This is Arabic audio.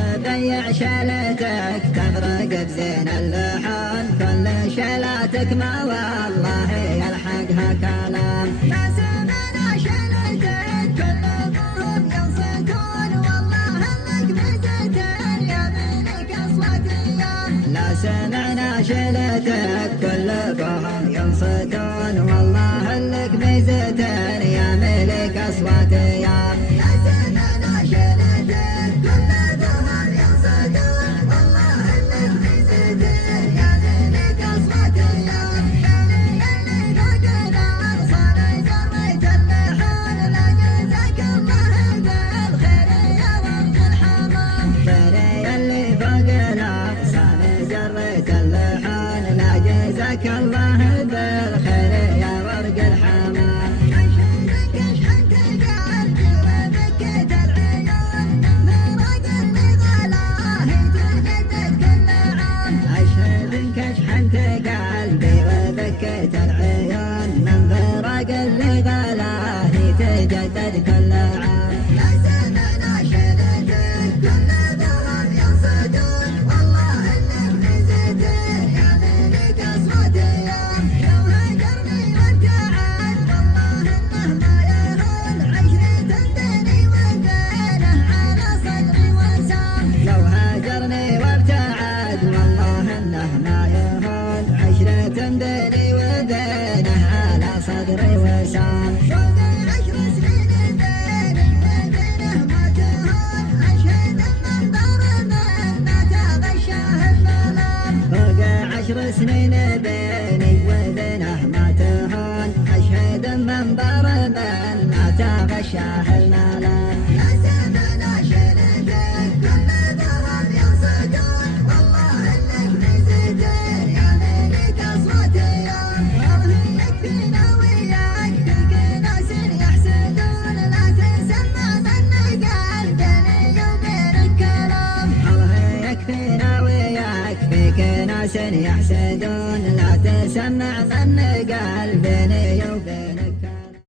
وبيع شالتك تفرق بزين اللحون، كل شالاتك ما والله يلحقها كلام. ما سمعنا شالتك كلهم ينصتون، والله انك ميزتين يا ملك اصوات ايام. لا سمعنا شالتك كلهم ينصتون، والله لك ميزتين يا ملك اصوات ايام. لا سمعنا شالتك كلهم ينصتون، والله انك ميزتين يا ملك اصوات ايام. اللي فوق الارصاد جريت اللحون، لا جزاك الله بالخير يا ورد الحمام. خيري اللي فوق الاغصان جريت اللحون، لا جزاك الله بالخير يا ورق الحمام. اشهدك اشحنت قلبي وبكيت العيون، فراق اللي غلاه يتجدد كل عام. أشهدك أشحنت قلبي وبكيت العيون، من فراق اللي غلاه يتجدد كل عام. لا سمعنا شالتك كلهم ينصتون، والله انك ميزتين يا ملك اصوات ايام. لو هجرني وابتعد والله انه ما يهون، عشرة بيني وبينه على صدري وسام. لو هاجرني وابتعد والله إنه ما يهون، عشرة بيني وبينه على صدري وسام. فوق 10 سنين بيني وبينه ما تهون، اشهد المنبر منا تغشاه الظلام. فوق 10 سنين بيني وبينه ما تهون، أشهد منبر من تغشاه الملام. لا سمعنا شالتك كلهم ينصتون، والله انك ميزتين يا ملك اصوات ايام. الله يكفينا وياك فيك ناس يحسدون، لا تسمع من قال بيني وبينك كلام. الله يكفينا وياك فيك ناس يحسدون، لا تسمع من قال بيني وبينك.